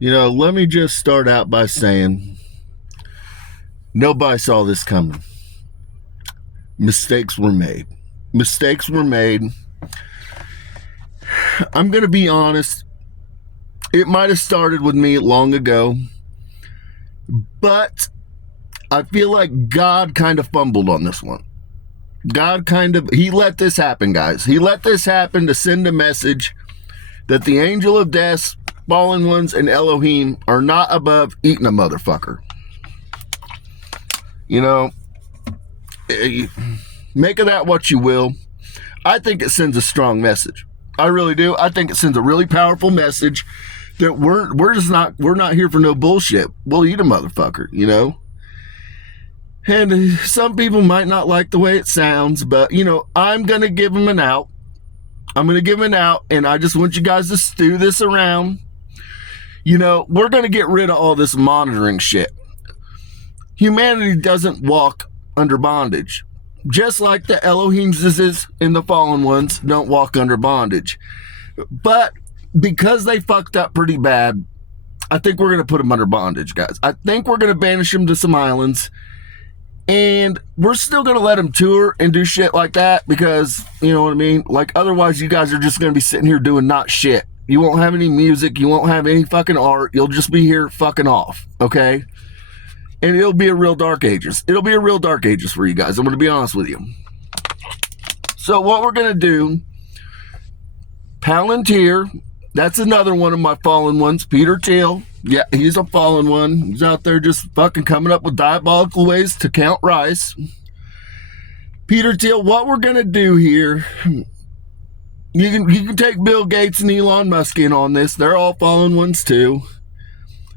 Let me just start out by saying nobody saw this coming. Mistakes were made. Mistakes were made. I'm going to be honest. It might have started with me long ago, but I feel like God kind of fumbled on this one. He let this happen, guys. He let this happen to send a message that the angel of death, fallen ones, and Elohim are not above eating a motherfucker. Make of that what you will. I think it sends a strong message. I really do. I think it sends a really powerful message that we're not here for no bullshit. We'll eat a motherfucker, And some people might not like the way it sounds, but I'm gonna give them an out. And I just want you guys to stew this around. We're gonna get rid of all this monitoring shit. Humanity doesn't walk under bondage. Just like the Elohims and the fallen ones don't walk under bondage. But because they fucked up pretty bad, I think we're going to put them under bondage, guys. I think we're going to banish them to some islands. And we're still going to let them tour and do shit like that because, you know what I mean? Like, otherwise, you guys are just going to be sitting here doing not shit. You won't have any music. You won't have any fucking art. You'll just be here fucking off, okay? And it'll be a real dark ages. It'll be a real dark ages for you guys. I'm going to be honest with you. So what we're going to do, Palantir, that's another one of my fallen ones. Peter Thiel, yeah, he's a fallen one. He's out there just fucking coming up with diabolical ways to count rice. Peter Thiel, what we're going to do here, you can take Bill Gates and Elon Musk in on this. They're all fallen ones too.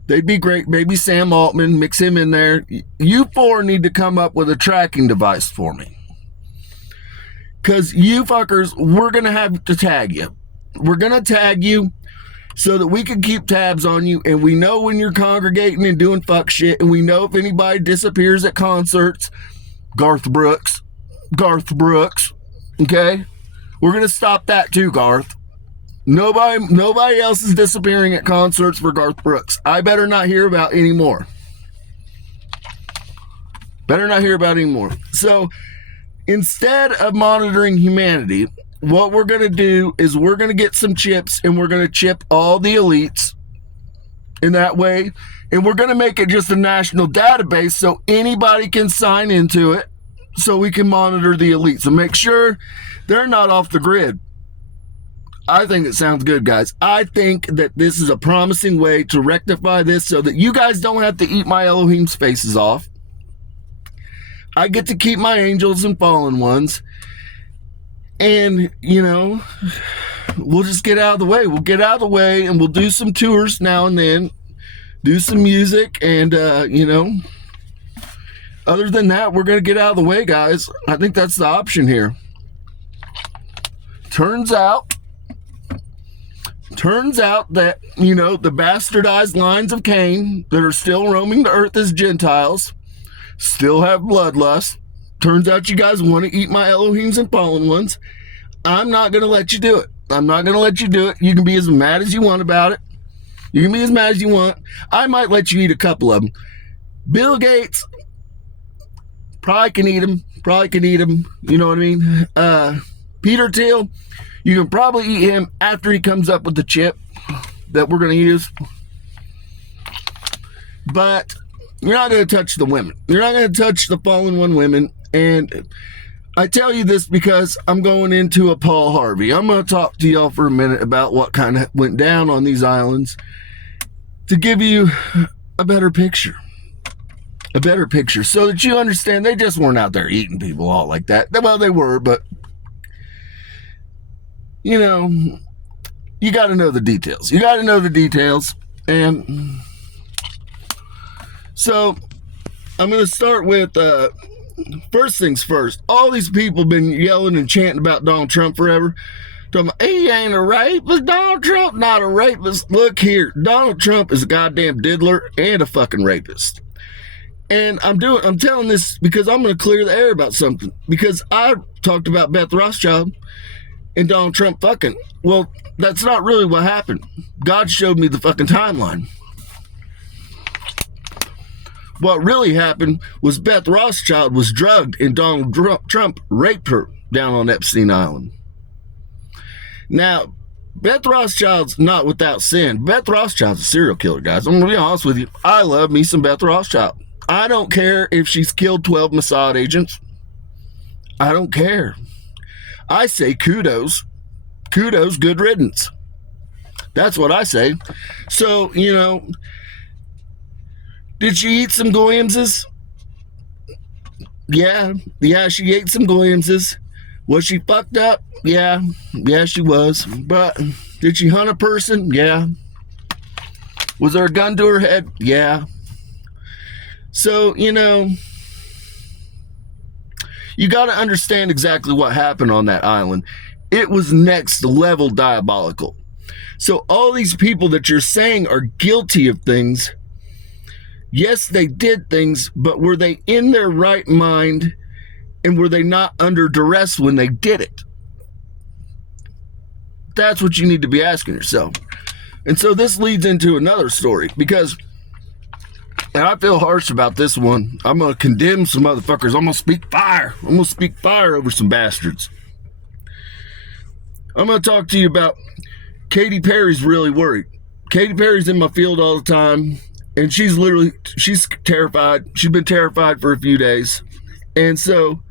They'd be great. Maybe Sam Altman, mix him in there. You four need to come up with a tracking device for me. Because you fuckers, we're going to have to tag you. We're going to tag you so that we can keep tabs on you. And we know when you're congregating and doing fuck shit. And we know if anybody disappears at concerts. Garth Brooks. Okay? We're going to stop that too, Garth. Nobody else is disappearing at concerts for Garth Brooks. I better not hear about anymore. So instead of monitoring humanity, what we're going to do is we're going to get some chips and we're going to chip all the elites in that way. And we're going to make it just a national database so anybody can sign into it so we can monitor the elites and make sure they're not off the grid. I think it sounds good, guys. I think that this is a promising way to rectify this so that you guys don't have to eat my Elohim's faces off. I get to keep my angels and fallen ones. And, we'll just get out of the way. We'll get out of the way and we'll do some tours now and then. Do some music and, other than that, we're going to get out of the way, guys. I think that's the option here. Turns out that, the bastardized lines of Cain that are still roaming the earth as Gentiles still have bloodlust. Turns out you guys want to eat my Elohims and fallen ones. I'm not going to let you do it. You can be as mad as you want about it. You can be as mad as you want. I might let you eat a couple of them. Bill Gates probably can eat them. You know what I mean? Peter Thiel, you can probably eat him after he comes up with the chip that we're going to use. But you're not going to touch the women. You're not going to touch the fallen one women. And I tell you this because I'm going into a Paul Harvey. I'm going to talk to y'all for a minute about what kind of went down on these islands to give you a better picture. So that you understand they just weren't out there eating people all like that. Well, they were, but you got to know the details. And so I'm going to start with first things first. All these people have been yelling and chanting about Donald Trump forever. Talking about, he ain't a rapist. Donald Trump not a rapist. Look here. Donald Trump is a goddamn diddler and a fucking rapist. And I'm telling this because I'm going to clear the air about something. Because I talked about Beth Rothschild and Donald Trump fucking. Well, that's not really what happened. God showed me the fucking timeline. What really happened was Beth Rothschild was drugged and Donald Trump raped her down on Epstein Island. Now, Beth Rothschild's not without sin. Beth Rothschild's a serial killer, guys. I'm going to be honest with you. I love me some Beth Rothschild. I don't care if she's killed 12 Mossad agents. I don't care. I say kudos. Kudos, good riddance. That's what I say. So, did she eat some goyimses? Yeah, she ate some goyimses. Was she fucked up? Yeah, she was. But did she hunt a person? Yeah. Was there a gun to her head? Yeah. So, you got to understand exactly what happened on that island. It was next level diabolical. So all these people that you're saying are guilty of things, yes, they did things, but were they in their right mind, and were they not under duress when they did it? That's what you need to be asking yourself. And so this leads into another story, because, and I feel harsh about this one, I'm going to condemn some motherfuckers. I'm going to speak fire. I'm going to speak fire over some bastards. I'm going to talk to you about Katy Perry's really worried. Katy Perry's in my field all the time, and she's terrified. She's been terrified for a few days. And so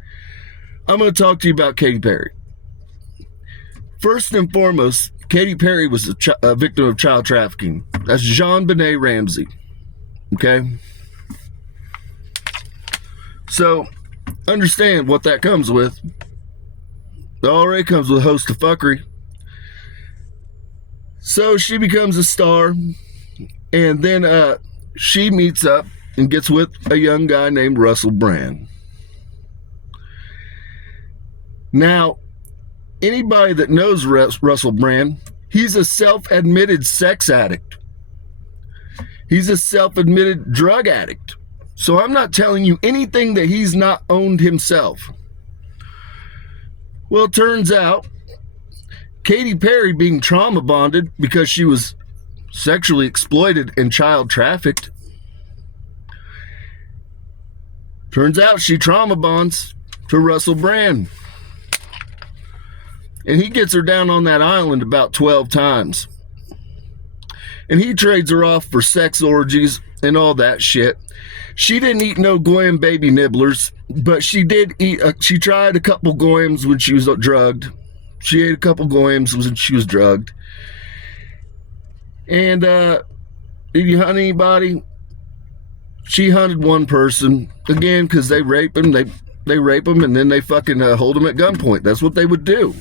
I'm going to talk to you about Katy Perry. First and foremost, Katy Perry was a victim of child trafficking. That's JonBenet Ramsey. Okay? So, understand what that comes with. It already comes with a host of fuckery. So, she becomes a star, and then she meets up and gets with a young guy named Russell Brand. Now, anybody that knows Russell Brand, he's a self-admitted sex addict. He's a self-admitted drug addict. So I'm not telling you anything that he's not owned himself. Well, it turns out Katy Perry, being trauma bonded because she was sexually exploited and child trafficked, turns out she trauma bonds to Russell Brand. And he gets her down on that island about 12 times. And he trades her off for sex orgies and all that shit. She didn't eat no goyim baby nibblers, but she did eat, she tried a couple goyims when she was drugged. She ate a couple goyims when she was drugged. And did you hunt anybody? She hunted one person, again, because they rape him. They rape him and then they fucking hold him at gunpoint. That's what they would do.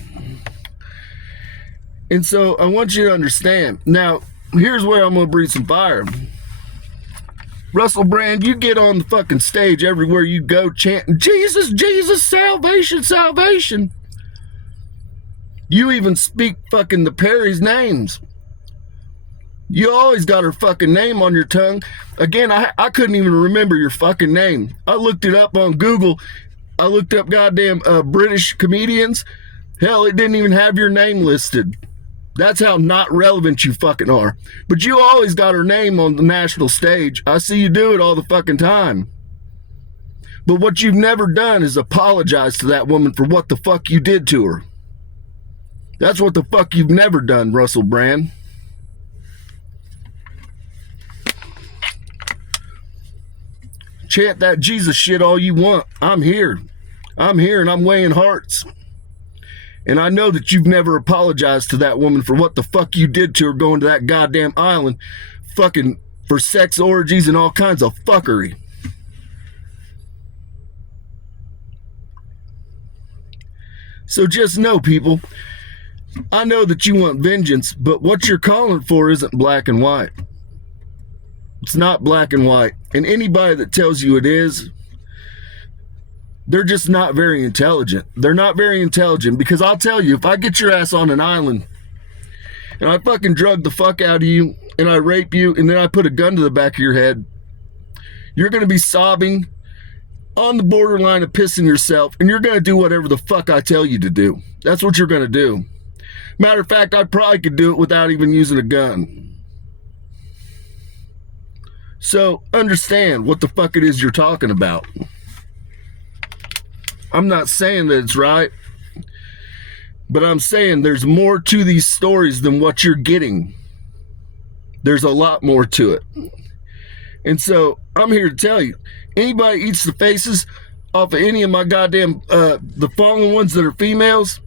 And so I want you to understand. Now, here's where I'm going to breathe some fire. Russell Brand, you get on the fucking stage everywhere you go chanting, Jesus, Jesus, salvation, salvation. You even speak fucking the Perry's names. You always got her fucking name on your tongue. Again, I couldn't even remember your fucking name. I looked it up on Google. I looked up goddamn British comedians. Hell, it didn't even have your name listed. That's how not relevant you fucking are. But you always got her name on the national stage. I see you do it all the fucking time. But what you've never done is apologize to that woman for what the fuck you did to her. That's what the fuck you've never done, Russell Brand. Chant that Jesus shit all you want. I'm here. I'm here and I'm weighing hearts. And I know that you've never apologized to that woman for what the fuck you did to her going to that goddamn island fucking for sex orgies and all kinds of fuckery. So just know, people, I know that you want vengeance, but what you're calling for isn't black and white. It's not black and white. And anybody that tells you it is, they're just not very intelligent. They're not very intelligent, because I'll tell you, if I get your ass on an island and I fucking drug the fuck out of you and I rape you and then I put a gun to the back of your head, you're going to be sobbing on the borderline of pissing yourself, and you're going to do whatever the fuck I tell you to do. That's what you're going to do. Matter of fact, I probably could do it without even using a gun. So understand what the fuck it is you're talking about. I'm not saying that it's right, but I'm saying there's more to these stories than what you're getting. There's a lot more to it. And so I'm here to tell you, anybody eats the faces off of any of my goddamn, the fallen ones that are females,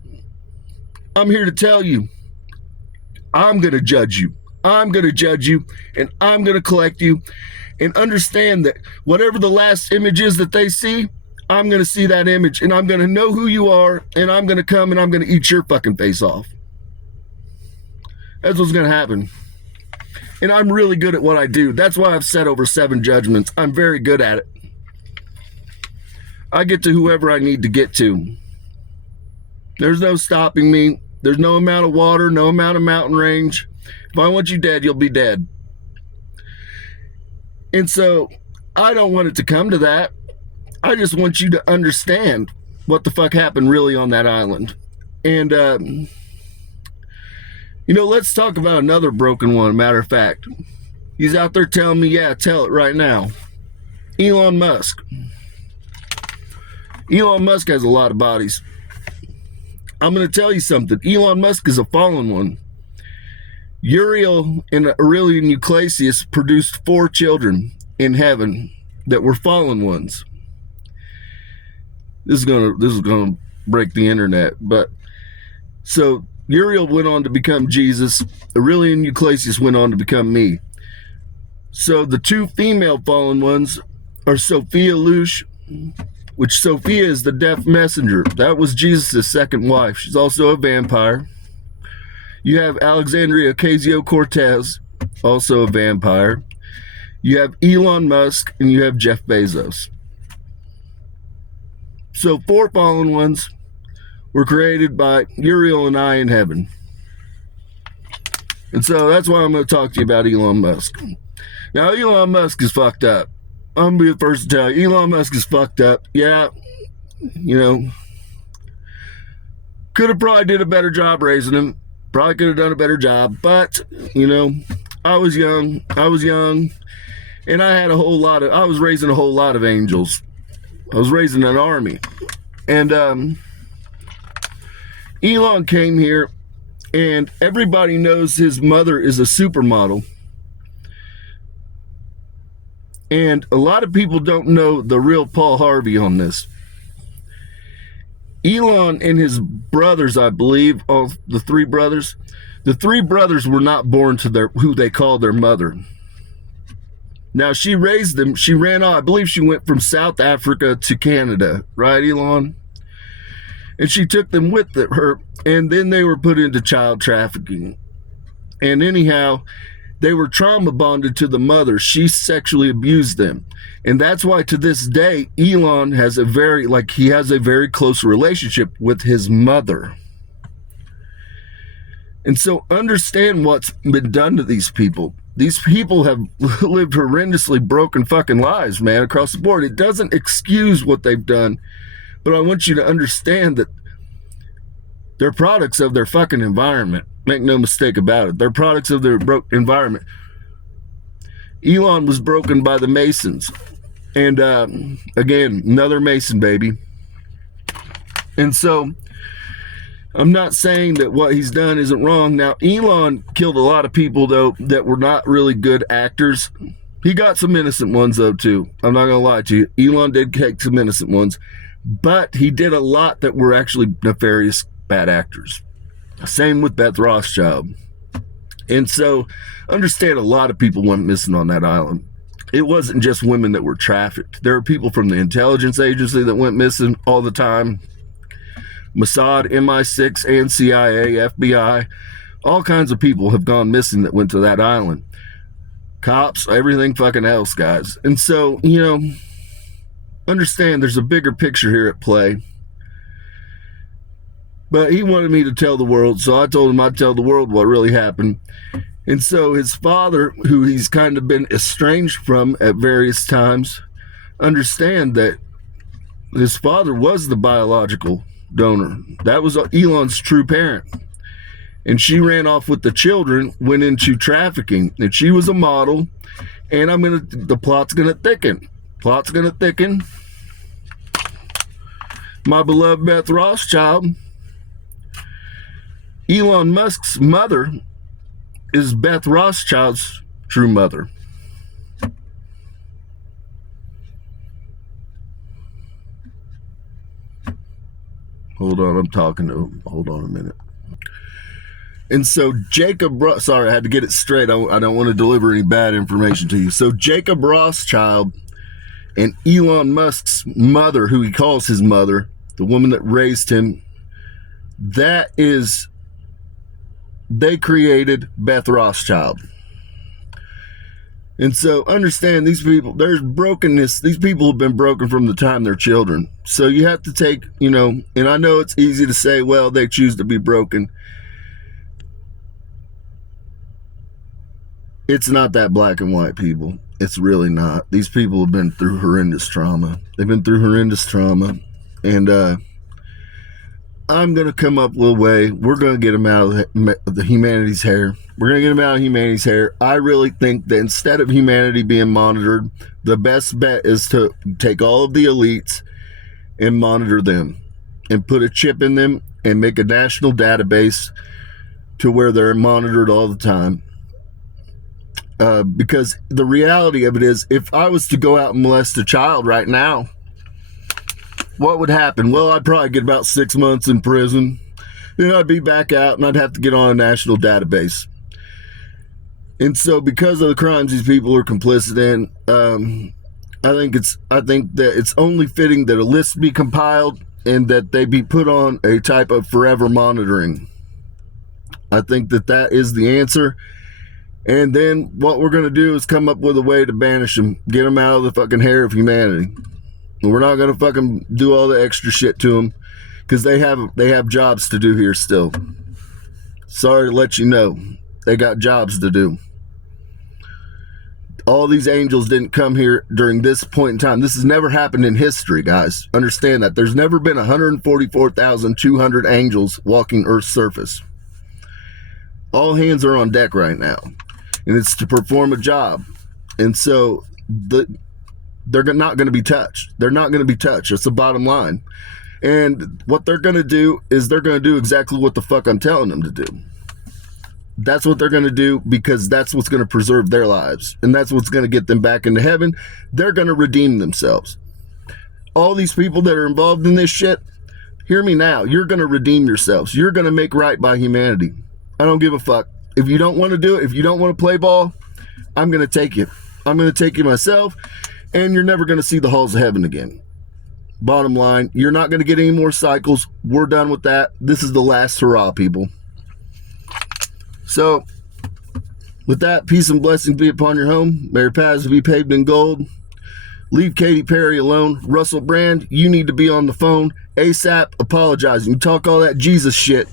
I'm here to tell you, I'm going to judge you. I'm going to judge you, and I'm going to collect you, and understand that whatever the last image is that they see, I'm going to see that image, and I'm going to know who you are, and I'm going to come and I'm going to eat your fucking face off. That's what's going to happen. And I'm really good at what I do. That's why I've said over 7 judgments. I'm very good at it. I get to whoever I need to get to. There's no stopping me. There's no amount of water, no amount of mountain range. If I want you dead, you'll be dead. And so I don't want it to come to that. I just want you to understand what the fuck happened really on that island. And, let's talk about another broken one, matter of fact. He's out there telling me, yeah, tell it right now. Elon Musk. Elon Musk has a lot of bodies. I'm going to tell you something. Elon Musk is a fallen one. Uriel and Aurelian Euclasius produced 4 children in heaven that were fallen ones. This is gonna break the internet, but so Uriel went on to become Jesus. Aurelian Euclasius went on to become me. So the 2 female fallen ones are Sophia Lush, which Sophia is the deaf messenger. That was Jesus' second wife. She's also a vampire. You have Alexandria Ocasio-Cortez, also a vampire. You have Elon Musk, and you have Jeff Bezos. So 4 fallen ones were created by Uriel and I in heaven. And so that's why I'm going to talk to you about Elon Musk. Now, Elon Musk is fucked up. I'm going to be the first to tell you, Elon Musk is fucked up. Yeah, could have probably did a better job raising him. Probably could have done a better job. But, I was young, and I was raising a whole lot of angels. I was raising an army. And Elon came here, and everybody knows his mother is a supermodel. And a lot of people don't know the real Paul Harvey on this. Elon and his brothers, I believe, all the 3 brothers, the 3 brothers were not born to who they call their mother. Now, she raised them. She ran off. I believe she went from South Africa to Canada. Right, Elon? And she took them with her. And then they were put into child trafficking. And anyhow, they were trauma bonded to the mother. She sexually abused them. And that's why to this day, Elon has a very close relationship with his mother. And so understand what's been done to these people. These people have lived horrendously broken fucking lives, man, across the board. It doesn't excuse what they've done, but I want you to understand that they're products of their fucking environment. Make no mistake about it. They're products of their environment. Elon was broken by the Masons. And again, another Mason, baby. And so I'm not saying that what he's done isn't wrong. Now, Elon killed a lot of people, though, that were not really good actors. He got some innocent ones, though, too. I'm not going to lie to you. Elon did take some innocent ones. But he did a lot that were actually nefarious bad actors. Same with Beth Rothschild. And so, understand a lot of people went missing on that island. It wasn't just women that were trafficked. There were people from the intelligence agency that went missing all the time. Mossad, MI6, and CIA, FBI, all kinds of people have gone missing that went to that island. Cops, everything fucking else, guys. And so, understand there's a bigger picture here at play. But he wanted me to tell the world, so I told him I'd tell the world what really happened. And so his father, who he's kind of been estranged from at various times, understand that his father was the biological donor. That was Elon's true parent. And she ran off with the children, went into trafficking. And she was a model. And the plot's gonna thicken. Plot's gonna thicken. My beloved Beth Rothschild, Elon Musk's mother, is Beth Rothschild's true mother. Hold on, I'm talking to him. Hold on a minute. And so sorry, I had to get it straight. I don't want to deliver any bad information to you. So Jacob Rothschild and Elon Musk's mother, who he calls his mother, the woman that raised him, they created Beth Rothschild. And so understand, these people, there's brokenness. These people have been broken from the time they're children. So you have to take, and I know it's easy to say, well, they choose to be broken. It's not that black and white, people. It's really not. These people have been through horrendous trauma. They've been through horrendous trauma. And I'm going to come up with a way. We're going to get them out of the humanity's hair. We're going to get them out of humanity's hair. I really think that instead of humanity being monitored, the best bet is to take all of the elites and monitor them and put a chip in them and make a national database to where they're monitored all the time. Because the reality of it is, if I was to go out and molest a child right now, what would happen? Well, I'd probably get about 6 months in prison. Then I'd be back out and I'd have to get on a national database. And so because of the crimes these people are complicit in, I think that it's only fitting that a list be compiled and that they be put on a type of forever monitoring. I think that is the answer. And then what we're going to do is come up with a way to banish them, get them out of the fucking hair of humanity. And we're not going to fucking do all the extra shit to them because they have jobs to do here still. Sorry to let you know, they got jobs to do. All these angels didn't come here during this point in time. This has never happened in history, guys. Understand that. There's never been 144,200 angels walking Earth's surface. All hands are on deck right now. And it's to perform a job. And so they're not going to be touched. They're not going to be touched. It's the bottom line. And what they're going to do is they're going to do exactly what the fuck I'm telling them to do. That's what they're going to do because that's what's going to preserve their lives. And that's what's going to get them back into heaven. They're going to redeem themselves. All these people that are involved in this shit, hear me now. You're going to redeem yourselves. You're going to make right by humanity. I don't give a fuck. If you don't want to do it, if you don't want to play ball, I'm going to take you. I'm going to take you myself, and you're never going to see the halls of heaven again. Bottom line, you're not going to get any more cycles. We're done with that. This is the last hurrah, people. So, with that, peace and blessings be upon your home. May your paths be paved in gold. Leave Katy Perry alone. Russell Brand, you need to be on the phone ASAP apologizing. You talk all that Jesus shit.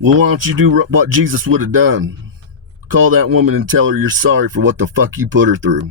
Well, why don't you do what Jesus would have done? Call that woman and tell her you're sorry for what the fuck you put her through.